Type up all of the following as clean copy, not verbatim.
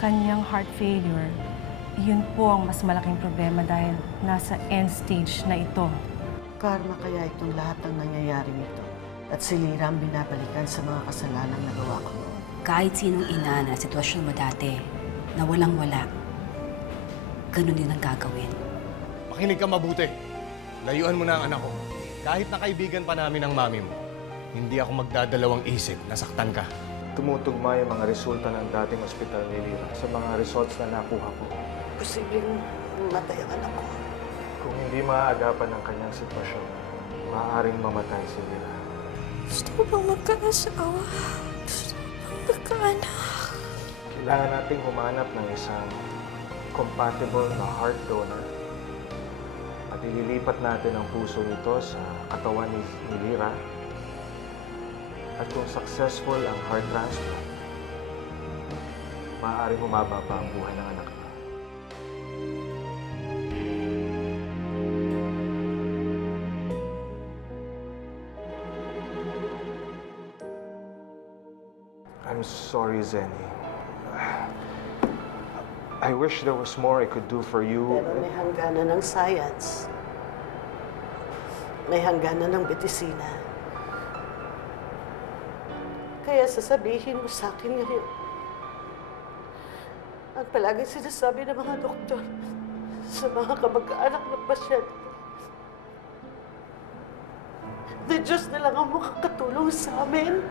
kanyang heart failure, yun po ang mas malaking problema dahil nasa end stage na ito. Karma kaya itong lahat ng nangyayaring ito. At si Lira ang binabalikan sa mga kasalanang nagawa ko noon. Kahit sinong ina na sitwasyon mo dati, na walang-wala, ganun din ang gagawin. Makinig ka mabuti. Layuan mo na ang anak ko. Kahit na kaibigan pa namin ang mami mo, hindi ako magdadalawang isip na saktan ka. Tumutugma yung mga resulta ng dating ospital ni Lira sa mga results na nakuha ko. Posibleng matay ang anak ko. Kung hindi maaagapan ang kanyang sitwasyon, maaaring mamatay si Lira. Gusto ko bang magkaasawa? Gusto ko bang magkaanak? Kailangan nating humanap ng isang compatible na heart donor. At ililipat natin ang puso nito sa katawan ni Lira. At kung successful ang heart transplant, maaaring humaba pa ang buhay ng anak niya. I'm sorry, Zenny. I wish there was more I could do for you. Pero may hangganan ng science. May hangganan ng medisina. Kaya sasabihin mo sa akin ngayon ang palaging sinasabi ng mga doktor sa mga kamag-anak ng pasyente. Na Diyos na lang ang makakatulong sa amin.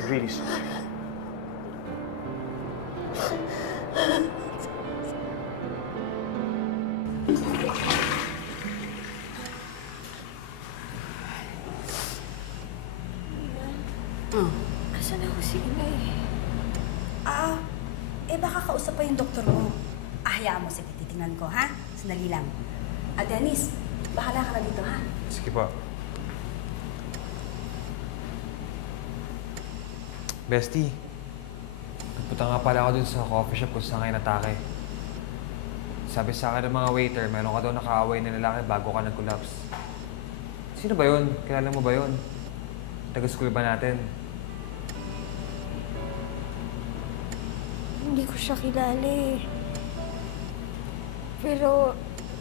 I'm really sorry. Asan ako si Inay? Baka kausap pa yung doktor mo. Hayaan mo, sige, titingnan ko, ha? Sandali lang. Dennis, bahala ka na dito, ha? Sige po. Bestie, nagpunta nga pala ako dun sa coffee shop kung saan kayo natake. Sabi sa akin ng mga waiter, meron ka daw nakaaway na lalaki bago ka nag-collapse. Sino ba yun? Kilala mo ba yun? Taga-school ba natin? Hindi ko siya kilala eh. Pero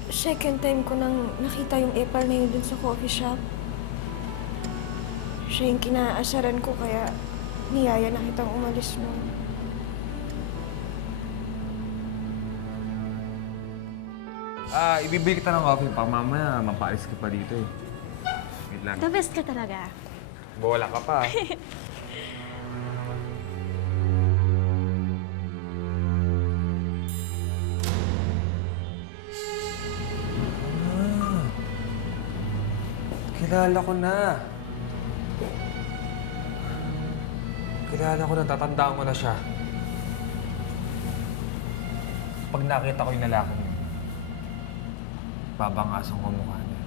second time ko nang nakita yung epal na yun dun sa coffee shop. Siya yung kinaasaran ko kaya niyaya na kitang umalis nun. Ibibigay kita ng coffee pa. Mamaya, mapaalis ka pa dito eh. Wait lang. The best ka talaga. Bola ka pa. Kilala ko na. Kilala ko na, tatandaan ko na siya. Pag nakita ko yung lalaki niya, babangasan ko mukha niya.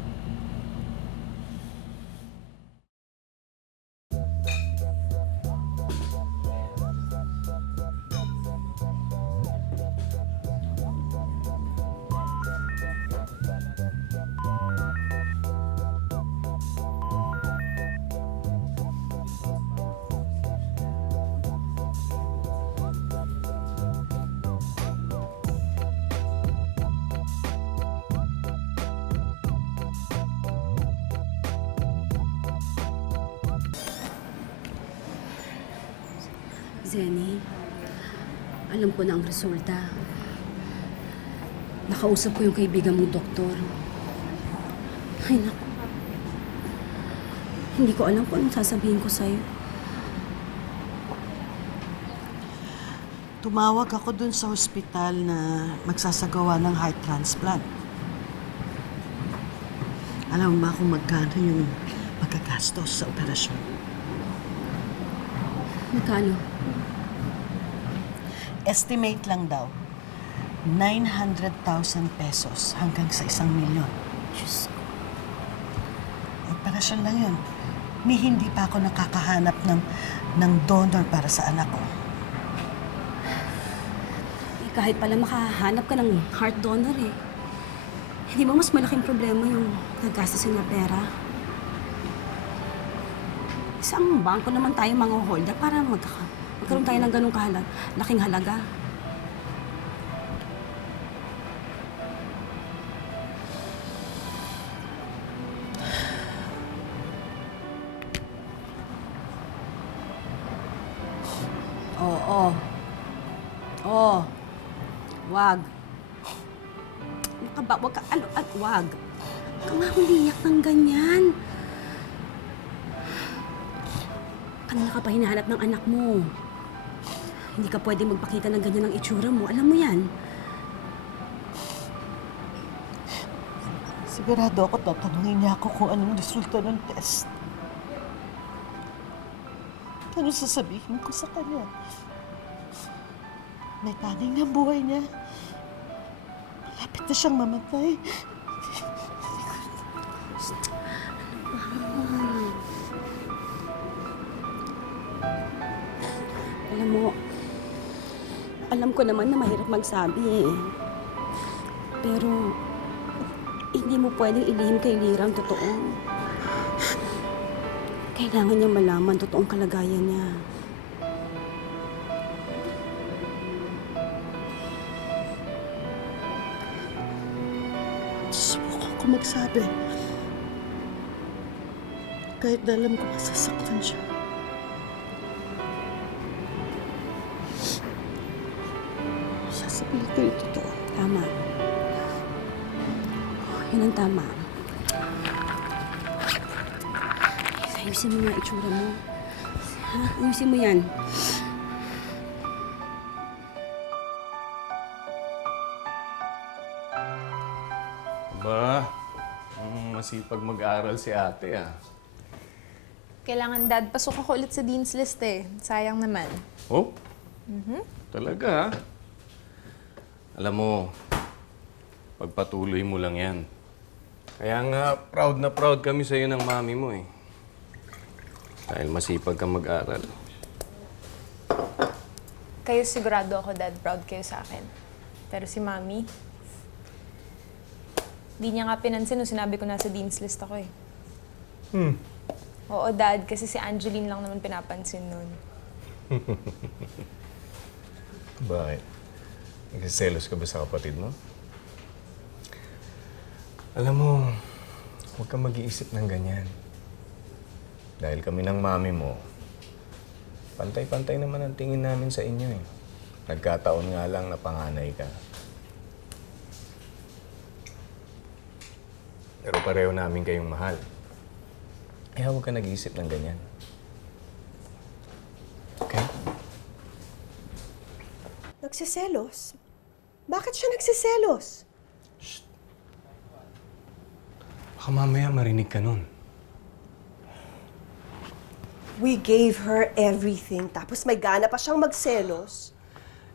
Zenny, alam ko na ang resulta. Nakausap ko yung kaibigan mong doktor. Ay, naku. Hindi ko alam kung anong sasabihin ko sa'yo. Tumawag ako dun sa ospital na magsasagawa ng heart transplant. Alam mo ba kung magkano yung magagastos sa operasyon? Magkano? Estimate lang daw, 900,000 pesos hanggang sa 1,000,000. Diyos ko. Operasyon lang yun. Hindi pa ako nakakahanap ng donor para sa anak ko. Kahit pala makahanap ka ng heart donor eh. Hindi ba mas malaking problema yung naggastusin na pera? Isang bangko naman tayo mga holda para magkaroon tayo ng ganong laking halaga. Oo. Oo. Wag. Wag ka, wag. Huwag ka nga umiyak ng ganyan. Kanina ka pa hinahanap ng anak mo. Hindi ka pwedeng magpakita ng ganyan ng itsura mo. Alam mo yan. Sigurado ako tatanungin niya ako kung anong resulta ng test. Ano sasabihin ko sa kanya? May taning na buhay niya. Malapit na siyang mamatay. Alam mo, alam ko naman na mahirap magsabi eh. Pero, hindi mo pwedeng ilihim kay Lira ang totoo. Kailangan niya malaman totoong kalagayan niya. Subukan ko magsabi. Kahit na alam ko masasaktan siya. Sasabihin ko yung totoo. Tama. Yun ang tama. Ayusin mo nga itsura mo. Ha? Ayusin mo yan. Ba, masipag mag-aral si ate ah. Kailangan, Dad, pasok ako ulit sa Dean's List eh. Sayang naman. Oh? Talaga ah. Alam mo, pagpatuloy mo lang yan. Kaya nga, proud na proud kami sa'yo ng mami mo eh. Dahil masipag ka mag-aral. Kayo sigurado ako, Dad, proud kayo sa akin. Pero si Mami, di niya nga pinansin nung sinabi ko nasa Dean's List ako eh. Oo, Dad, kasi si Angeline lang naman pinapansin nun. Bakit? Nagsiselos ka ba sa kapatid mo? Alam mo, huwag kang mag-iisip ng ganyan. Dahil kami ng mami mo, pantay-pantay naman ang tingin namin sa inyo eh. Nagkataon nga lang na panganay ka. Pero pareho namin kayong mahal. Kaya huwag ka nag-iisip ng ganyan. Okay? Nagsiselos? Bakit siya nagsiselos? Baka mamaya marinig ka nun. We gave her everything, tapos may gana pa siyang magselos.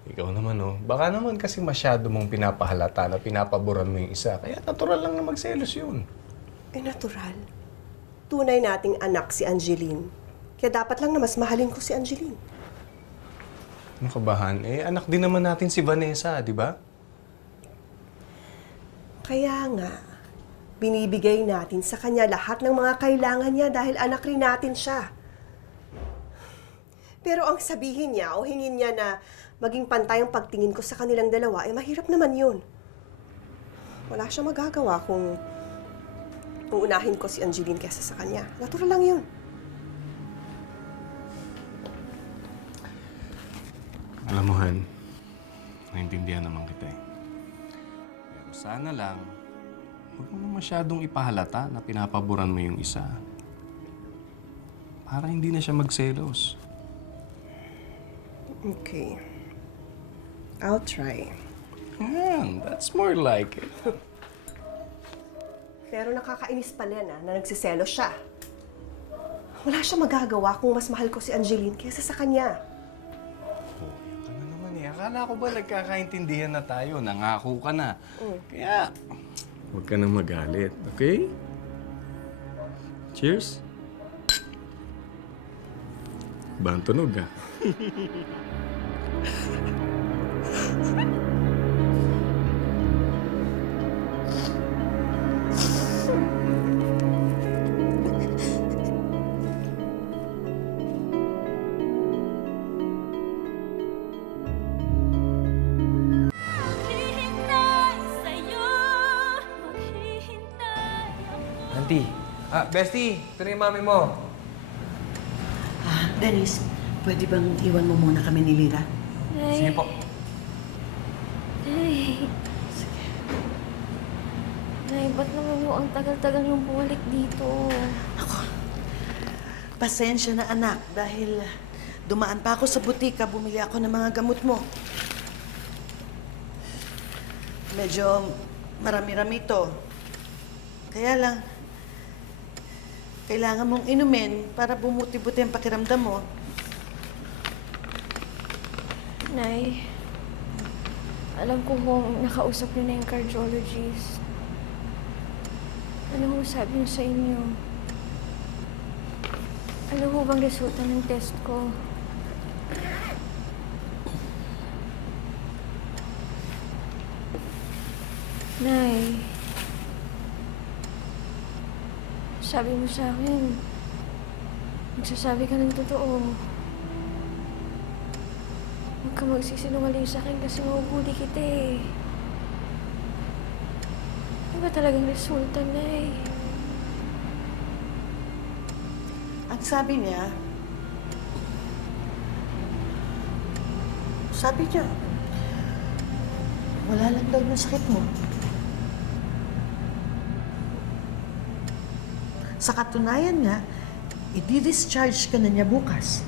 Ikaw naman, oh. Baka naman kasi masyado mong pinapahalata na pinapaboran mo yung isa. Kaya natural lang na magselos yun. Eh, natural. Tunay nating anak si Angeline. Kaya dapat lang na mas mahalin ko si Angeline. Ano ka ba, Han? Eh, anak din naman natin si Vanessa, di ba? Kaya nga, binibigay natin sa kanya lahat ng mga kailangan niya dahil anak rin natin siya. Pero ang sabihin niya o hingin niya na maging pantay ang pagtingin ko sa kanilang dalawa, eh mahirap naman yun. Wala siyang magagawa kung uunahin ko si Angeline kesa sa kanya. Natural lang yun. Alam mo, Han, naintindihan naman kita eh. Pero sana lang, huwag mo masyadong ipahalata na pinapaboran mo yung isa. Para hindi na siya magselos. Okay. I'll try. That's more like it. Pero nakakainis pa rin na nagsiselos siya. Wala siyang magagawa kung mas mahal ko si Angeline kaysa sa kanya. Oh, yan ka na naman eh. Akala ko ba nagkakaintindihan na tayo? Nangako ka na. Kaya, huwag ka nang magalit, okay? Cheers. Ba ang tunog ah? Auntie. Bestie, ito na yung mami mo. Dennis, pwede bang iwan mo muna kami ni Lira? Sige po. Nay. Nay, ba't naman yung ang tagal-tagal yung bumalik dito? Pasensya na anak, dahil dumaan pa ako sa butika, bumili ako ng mga gamot mo. Medyo marami-rami ito. Kaya lang, kailangan mong inumin para bumuti-buti ang pakiramdam mo. Nay, alam ko kung nakausap niyo na yung cardiologist. Ano ho sabi niyo sa inyo? Ano ho bang resulta ng test ko? Nay, sabi mo sa akin, magsasabi ka ng totoo. Huwag ka magsisinungaling sa akin kasi mahuhuli kita eh. Ano ba talagang resulta, Nay? Ang sabi niya, wala lang daw yung sakit mo. Sa katunayan nga, i-discharge ka na niya bukas.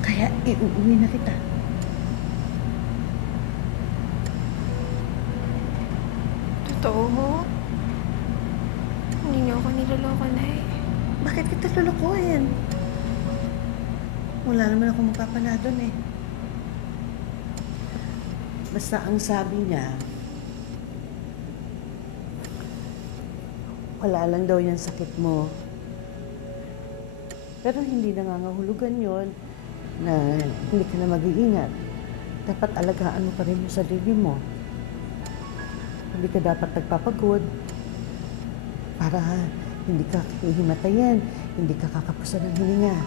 Kaya iuuwi na kita. Totoo ho? Hindi niyo ako niloloko, Nay. Bakit kita lulukuhin? Wala naman akong mapapala doon eh. Basta ang sabi niya, wala lang daw yung sakit mo. Pero hindi nangangahulugan yon na hindi ka na mag-iingat. Dapat alagaan mo pa rin yung sarili mo. Hindi ka dapat nagpapagod para hindi ka hihimatayin, hindi ka kakapusan ng hininga.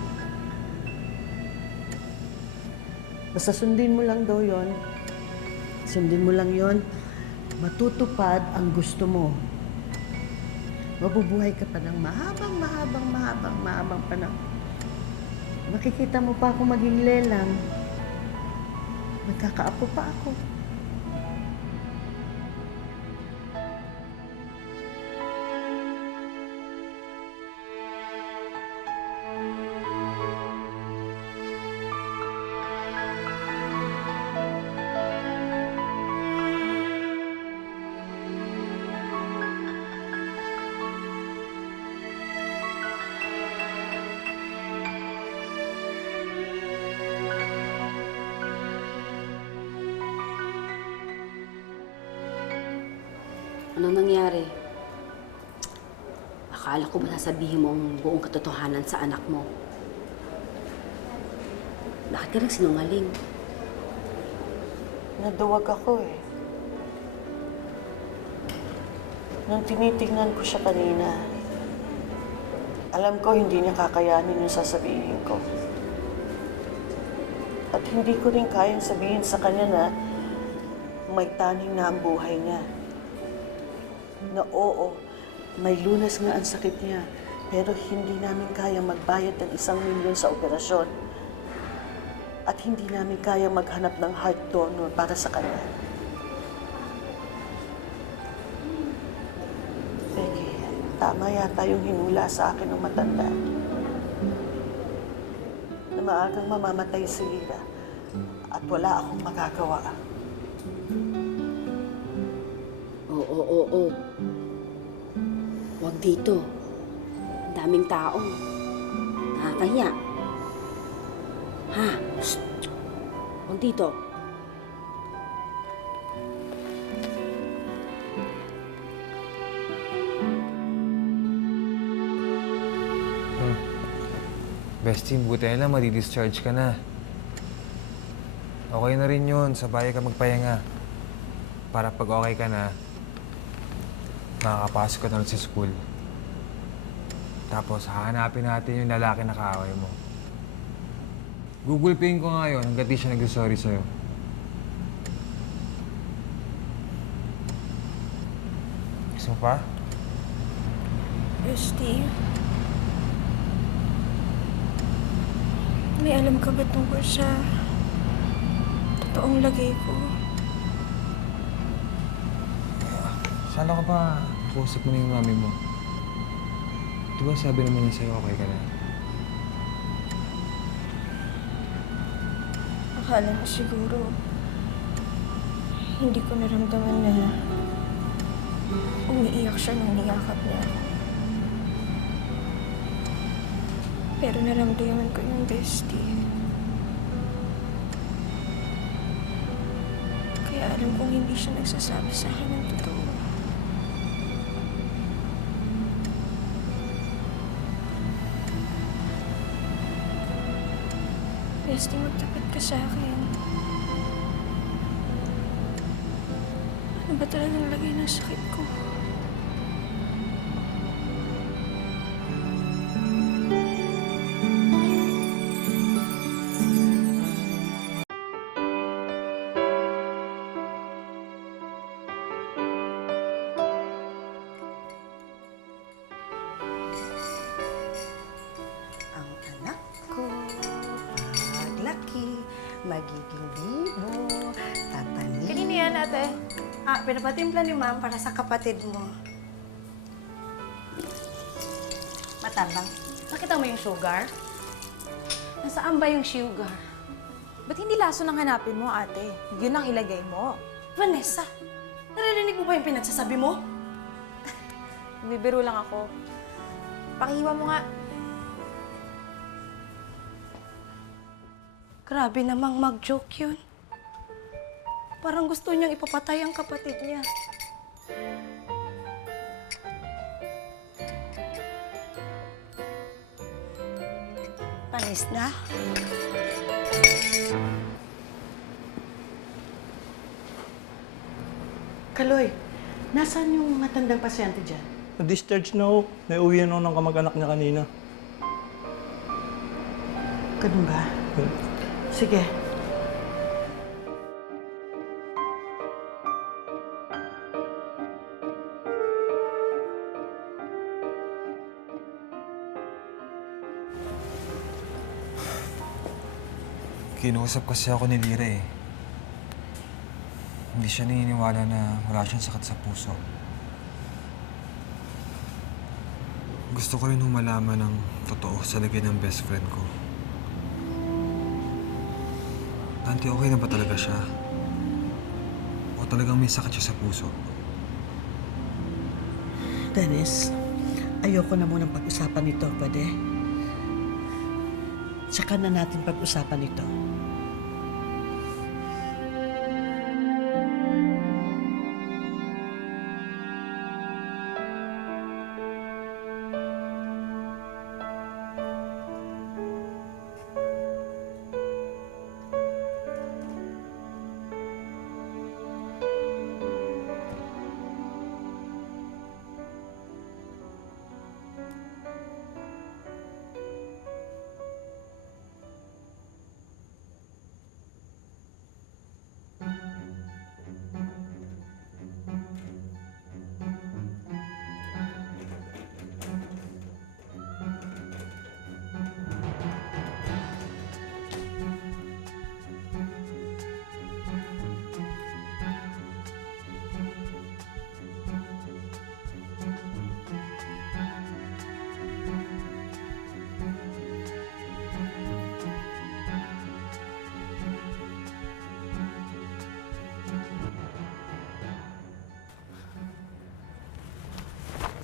Basta sundin mo lang daw yon. Sundin mo lang yon, matutupad ang gusto mo. Mabubuhay ka pa ng mahabang panahon. Makikita mo pa ako maging lelang. Magkakaapo pa ako. Anong nangyari? Akala ko ba sasabihin mo ang buong katotohanan sa anak mo? Bakit ka nagsinungaling? Naduwag ako eh. Nung tinitingnan ko siya kanina, alam ko hindi niya kakayanin yung sasabihin ko. At hindi ko rin kayang sabihin sa kanya na may taning na ang buhay niya. Na oo, may lunas nga ang sakit niya, pero hindi namin kaya magbayad ng 1 milyon sa operasyon. At hindi namin kaya maghanap ng heart donor para sa kanya. Becky, tama yata yung hinula sa akin ng matanda. Na maagang mamamatay si Lira at wala akong magagawa. Oo. Huwag dito. Ang daming tao. Nakakahiya. Ha? Shh! Huwag dito. Bestie, buti na lang madi-discharge ka na. Okay na rin yun. Sa bahay ka magpahinga. Para pag okay ka na, makakapasok ka na rin sa school. Tapos, hahanapin natin yung lalaki na kaaway mo. Google Paying ko nga yun hanggang di siya nag-sorry sa'yo. Gusto mo pa? bestie. May alam ka ba tungkol sa totoong lagay ko? Sala ka ba nakausap mo na yung mami mo? Di ba sabi naman niya sa'yo okay ka na? Akala mo siguro hindi ko naramdaman na umiiyak siya nung niyakap niya ako. Pero naramdaman ko yung bestie. Kaya alam kong hindi siya nagsasabi sa akin ng totoo. Bestie, magtapat ka sa akin. Ano ba talagang lagay ng sakit ko? Ang anak ko, paglaki, magiging bibo, tatanim. Kanino yan, ate? Pinapatimpla ni ma'am para sa kapatid mo. Matabang. Nakita mo yung sugar? Nasaan ba yung sugar? Ba't hindi laso nang hanapin mo, ate? Yun ang ilagay mo. Vanessa, naririnig mo ba yung pinagsasabi mo? Bibiro lang ako. Pakihiwa mo nga. Grabe namang mag-joke yun. Parang gusto niyang ipapatay ang kapatid niya. Panis na. Kaloy, nasaan yung matandang pasyente dyan? Na-discharge na ako. Nauwi na ako ng kamag-anak niya kanina. Ganun ba? Sige. Kinuusap kasi ako ni Lira eh. Hindi siya naniniwala na wala siyang sakit sa puso. Gusto ko rin humalaman ng totoo sa lagay ng best friend ko. Tanti, okay na ba talaga siya? O talagang may sakit siya sa puso? Dennis, ayoko na munang pag-usapan ito, pwede? Tsaka na natin pag-usapan ito.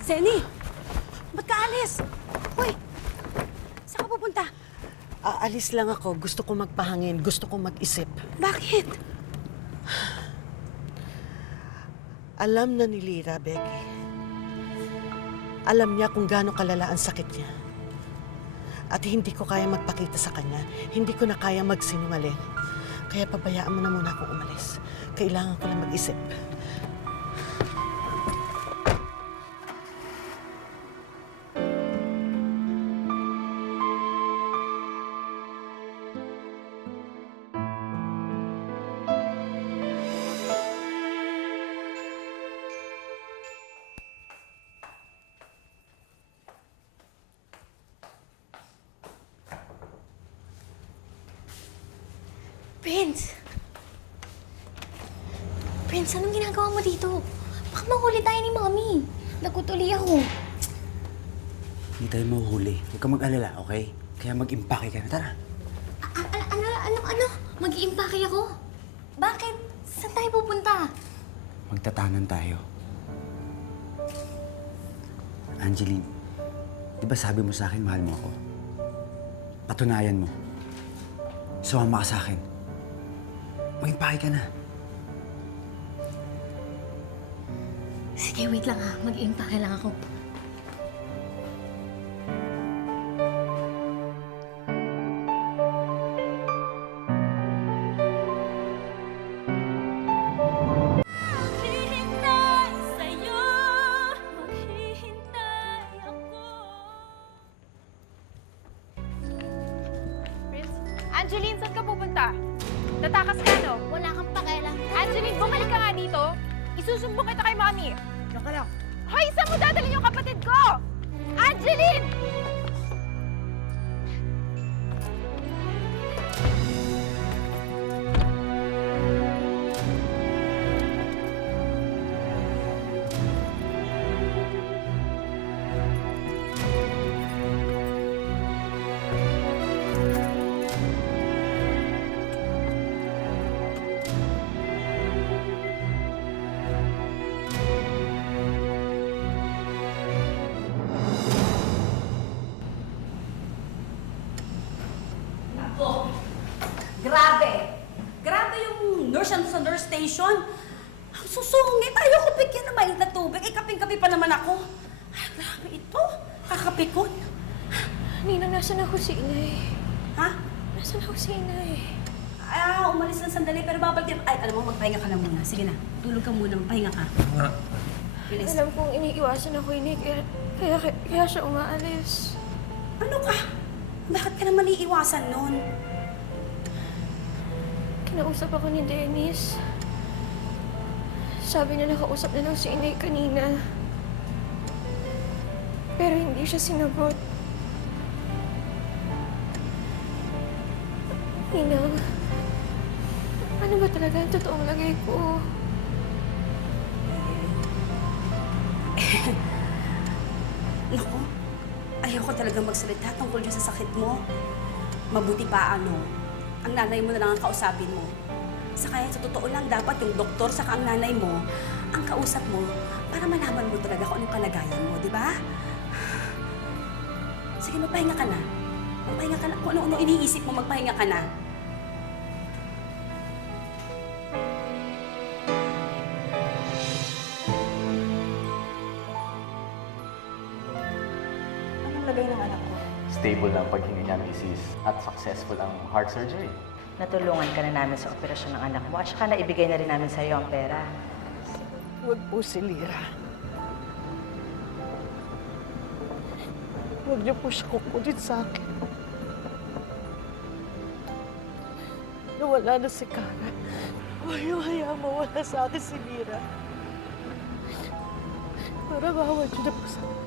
Zenny! Ba't ka alis? Uy! Saan ka pupunta? Aalis lang ako. Gusto ko magpahangin. Gusto ko mag-isip. Bakit? Alam na ni Lira, Becky. Alam niya kung gaano kalala ang sakit niya. At hindi ko kaya magpakita sa kanya. Hindi ko na kaya magsinungaling. Kaya pabayaan mo na muna akong umalis. Kailangan ko lang mag-isip. Prince! Prince, anong ginagawa mo dito? Baka mahuli tayo ni Mami. Nagutuli ako. Hindi tayo mahuhuli. Huwag kang mag-alala, okay? Kaya mag-impake ka na. Tara. Ano? Mag-iimpake ako? Bakit? Saan tayo pupunta? Magtatanan tayo. Angeline, di ba sabi mo sa akin mahal mo ako? Patunayan mo. Sumama ka sa akin. Mag-impake ka na. Sige, wait lang ha. Mag-iimpake lang ako. Angeline, saan ka pupunta? Tatakas ka, no? Wala kang pakialam. Angeline, bumalik ka nga dito. Isusumbong kita kay Mami. Naka lang. Hoy, saan mo dadalhin yung kapatid ko? Angeline! Grabe! Grabe yung nurse sa nurse station. Ang susungit. Ayoko bigyan ng mainit na tubig. Eh, kaping-kapi pa naman ako. Ay, grabe ito. Kakapikon. Ninang, nasan ako si Inay? Ha? Nasan ako si Inay? Umalis lang sandali pero babalik din. Ay, alam mo, magpahinga ka na muna. Sige na, tulog ka muna, magpahinga ka. Bilis. Alam kong iniiwasan ako, Inay, kaya siya umaalis. Ano ka? Bakit ka naman iiwasan nun? Kinausap ako ni Dennis. Sabi niya nakausap na lang si Inay kanina. Pero hindi siya sinagot. Ninang, ano ba talaga ang totoong lagay ko? Naku, ayoko talaga magsalita tungkol dyan sa sakit mo. Mabuti pa ang nanay mo na lang ang kausapin mo. Sa kaya sa totoo lang, dapat yung doktor saka ang nanay mo ang kausap mo para malaman mo talaga kung anong kalagayan mo, di ba? Sige, magpahinga ka na. Magpahinga ka na. Kung ano-ano iniisip mo, magpahinga ka na. Anong lagay ng anak ko? Stable ang paghinga niya, Mrs. At successful ang heart surgery. Natulungan ka na namin sa operasyon ng anak mo at saka naibigay na rin namin sa iyo ang pera. Huwag po si Lira. Huwag niyo po siya kukunin sa akin. Nawala na si Cara. Huwag niyo hayaan mawala sa akin si Lira. Parang awan niyo na po sa akin.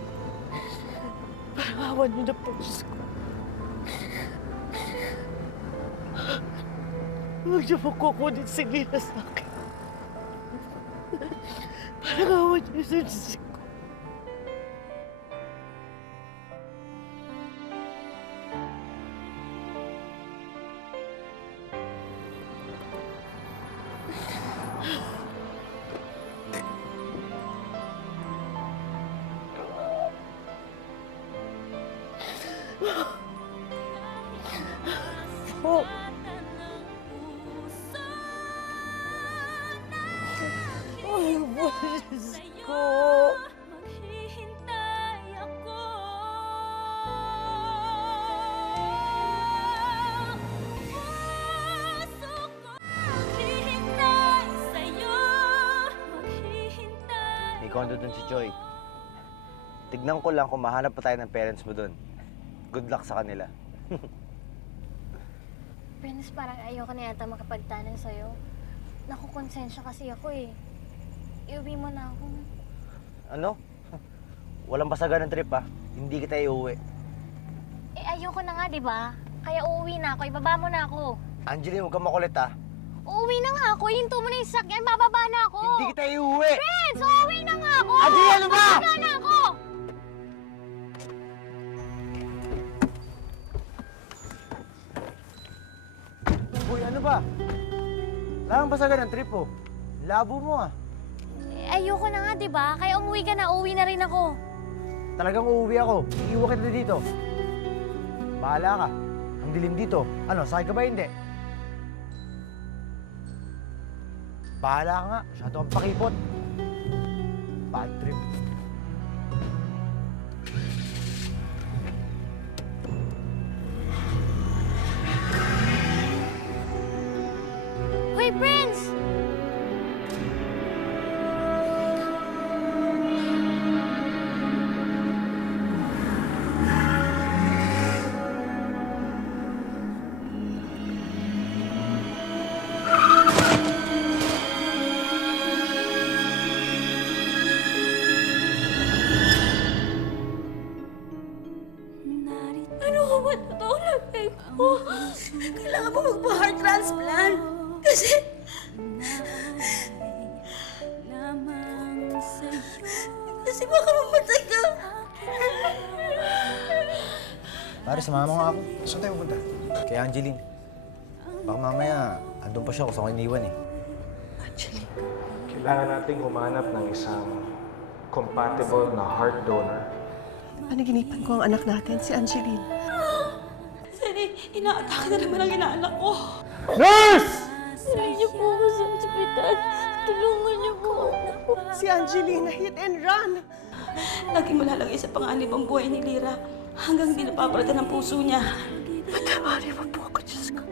Parang awan niyo na po, Diyos ko. Huwag niyo po kukunin si Lira sa akin. Parang awan niyo sa Diyos ko. Oh. Ay, Diyos ko. May condo dun si Joy. Tignan ko lang kung mahanap pa tayo ng parents mo dun. Good luck sa kanila. Prince, parang ayoko na yata makapagtanong sa'yo. Nakukonsensya kasi ako eh. Iuwi mo na ako. Ano? Walang basagan ng trip ah. Hindi kita iuwi. Eh ayoko na nga, di ba? Kaya uuwi na ako. Ibaba mo na ako. Angeline, huwag kang makulit ha. Uuwi na nga ako. Hinto mo na yung sakyan. Bababa na ako. Hindi kita iuwi! Friends, uuwi na nga ako! Angeline, ano ba? Bababa na ako! Uy, ano ba? Larang basagan ang trip oh. Labo mo ah. Ayoko na nga, di ba? Kaya umuwi ka na. Uuwi na rin ako. Talagang uuwi ako. Iiwan kita dito. Bahala ka. Ang dilim dito. Ano, sakay ka ba hindi? Bahala ka nga. Masyado kang pakipot. Bad trip. Hoy, Prince! Ano ko ba totoo lagay ko? Kailangan mo magpa-heart transplant. Kasi... Kasi baka mamatay ka. Pare, samahan mo nga ako. Saan tayo pupunta? Kay Angeline. Baka mamaya, andun pa siya kung saan ko iniwan eh. Kailangan nating humanap ng isang compatible na heart donor. Panaginipan ko ang anak natin, si Angeline. Sani, inaatake na naman ang inaanak ko. Nurse! Dali niyo po ako sa ospital. Tulungan niyo po ako. Si Angeline, hit and run! Laging malalagay sa panganib ang buhay ni Lira hanggang hindi napapalitan ang puso niya. Patawarin mo po ako, Diyos ko.